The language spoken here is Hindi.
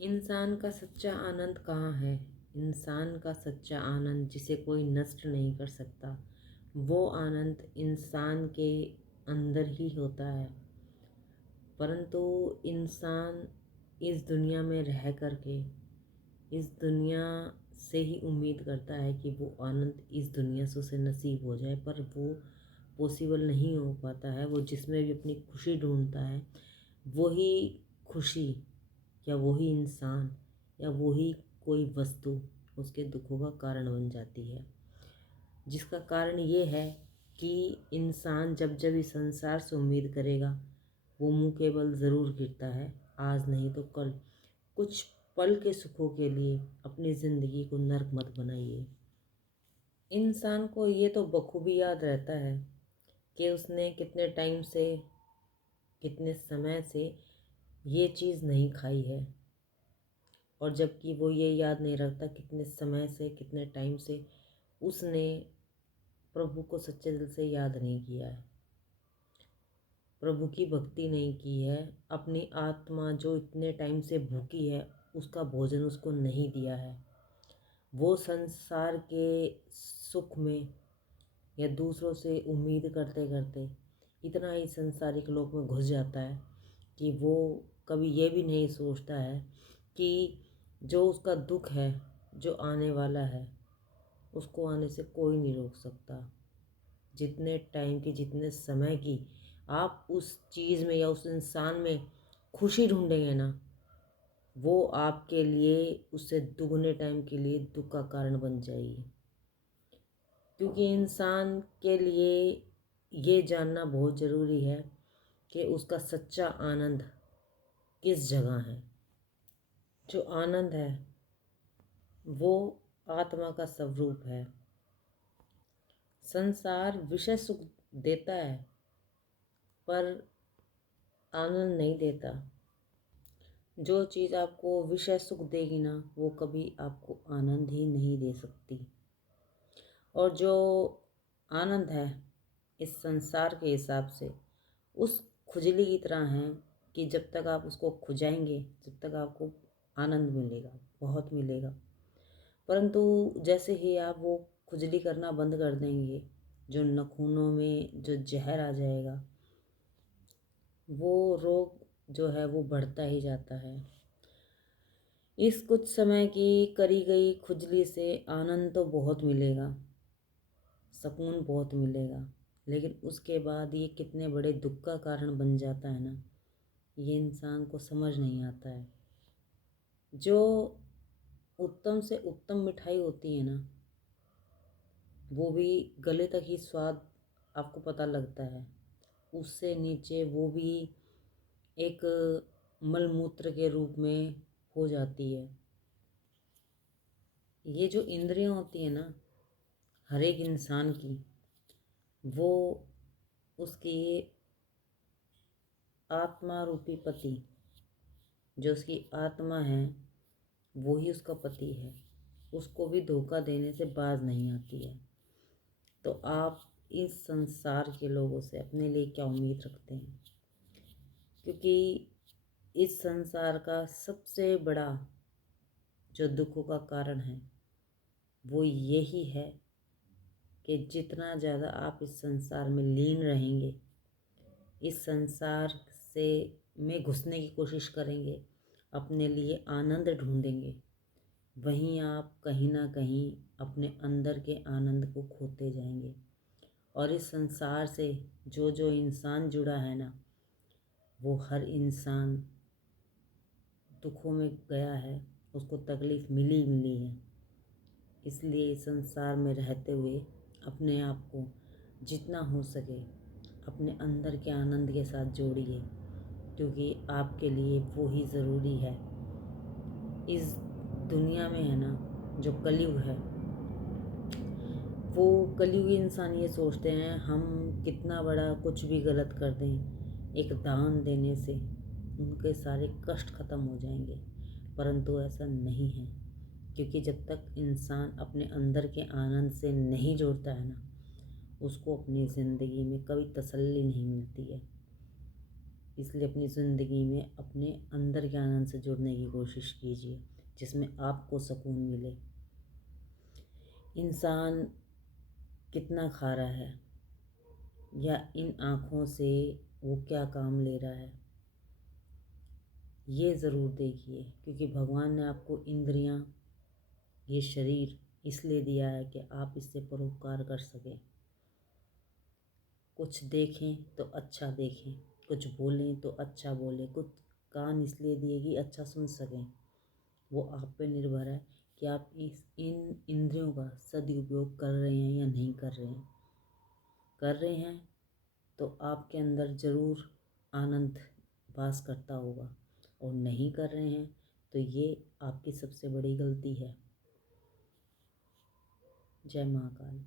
इंसान का सच्चा आनंद कहाँ है? इंसान का सच्चा आनंद जिसे कोई नष्ट नहीं कर सकता, वो आनंद इंसान के अंदर ही होता है। परंतु इंसान इस दुनिया में रह कर के इस दुनिया से ही उम्मीद करता है कि वो आनंद इस दुनिया से उसे नसीब हो जाए, पर वो पॉसिबल नहीं हो पाता है। वो जिसमें भी अपनी खुशी ढूंढता है, वही खुशी या वही इंसान या वही कोई वस्तु उसके दुखों का कारण बन जाती है। जिसका कारण ये है कि इंसान जब जब इस संसार से उम्मीद करेगा, वो मुंह के बल ज़रूर गिरता है। आज नहीं तो कल। कुछ पल के सुखों के लिए अपनी ज़िंदगी को नर्क मत बनाइए। इंसान को ये तो बखूबी याद रहता है कि उसने कितने टाइम से, कितने समय से ये चीज़ नहीं खाई है, और जबकि वो ये याद नहीं रखता कितने समय से, कितने टाइम से उसने प्रभु को सच्चे दिल से याद नहीं किया है, प्रभु की भक्ति नहीं की है। अपनी आत्मा जो इतने टाइम से भूखी है, उसका भोजन उसको नहीं दिया है। वो संसार के सुख में या दूसरों से उम्मीद करते करते इतना ही संसारिक लोक में घुस जाता है कि वो कभी ये भी नहीं सोचता है कि जो उसका दुख है, जो आने वाला है, उसको आने से कोई नहीं रोक सकता। जितने टाइम की, जितने समय की आप उस चीज़ में या उस इंसान में खुशी ढूंढेंगे ना, वो आपके लिए उससे दुगने टाइम के लिए दुख का कारण बन जाएगी। क्योंकि इंसान के लिए ये जानना बहुत ज़रूरी है कि उसका सच्चा आनंद किस जगह है। जो आनंद है वो आत्मा का स्वरूप है। संसार विषय सुख देता है पर आनंद नहीं देता। जो चीज़ आपको विषय सुख देगी ना, वो कभी आपको आनंद ही नहीं दे सकती। और जो आनंद है इस संसार के हिसाब से उस खुजली की तरह है कि जब तक आप उसको खुजाएंगे, जब तक आपको आनंद मिलेगा, बहुत मिलेगा। परंतु जैसे ही आप वो खुजली करना बंद कर देंगे, जो नखूनों में जो जहर आ जाएगा, वो रोग जो है वो बढ़ता ही जाता है। इस कुछ समय की करी गई खुजली से आनंद तो बहुत मिलेगा, सुकून बहुत मिलेगा, लेकिन उसके बाद ये कितने बड़े दुख का कारण बन जाता है ना, ये इंसान को समझ नहीं आता है। जो उत्तम से उत्तम मिठाई होती है ना, वो भी गले तक ही स्वाद आपको पता लगता है, उससे नीचे वो भी एक मलमूत्र के रूप में हो जाती है। ये जो इंद्रियां होती है ना हर एक इंसान की, वो उसकी आत्मा रूपी पति, जो उसकी आत्मा है वो ही उसका पति है। उसको भी धोखा देने से बाज नहीं आती है। तो आप इस संसार के लोगों से अपने लिए क्या उम्मीद रखते हैं? क्योंकि इस संसार का सबसे बड़ा जो दुखों का कारण है वो यही है कि जितना ज़्यादा आप इस संसार में लीन रहेंगे, इस संसार से में घुसने की कोशिश करेंगे, अपने लिए आनंद ढूंढेंगे, वहीं आप कहीं ना कहीं अपने अंदर के आनंद को खोते जाएंगे। और इस संसार से जो जो इंसान जुड़ा है ना, वो हर इंसान दुखों में गया है, उसको तकलीफ़ मिली मिली है। इसलिए इस संसार में रहते हुए अपने आप को जितना हो सके अपने अंदर के आनंद के साथ जोड़िए, क्योंकि आपके लिए वो ही ज़रूरी है। इस दुनिया में है ना, जो कलयुग है, वो कलयुगी इंसान ये सोचते हैं हम कितना बड़ा कुछ भी गलत कर दें, एक दान देने से उनके सारे कष्ट खत्म हो जाएंगे। परंतु ऐसा नहीं है, क्योंकि जब तक इंसान अपने अंदर के आनंद से नहीं जोड़ता है ना, उसको अपनी ज़िंदगी में कभी तसल्ली नहीं मिलती है। इसलिए अपनी ज़िंदगी में अपने अंदर के आनंद से जुड़ने की कोशिश कीजिए, जिसमें आपको सुकून मिले। इंसान कितना खा रहा है या इन आँखों से वो क्या काम ले रहा है, ये ज़रूर देखिए, क्योंकि भगवान ने आपको इंद्रियां, ये शरीर इसलिए दिया है कि आप इससे परोपकार कर सकें। कुछ देखें तो अच्छा देखें, कुछ बोलें तो अच्छा बोलें, कुछ कान इसलिए दिए कि अच्छा सुन सकें। वो आप पे निर्भर है कि आप इन इंद्रियों का सदुपयोग कर रहे हैं या नहीं कर रहे हैं। कर रहे हैं तो आपके अंदर ज़रूर आनंद वास करता होगा, और नहीं कर रहे हैं तो ये आपकी सबसे बड़ी गलती है। जय महाकाल।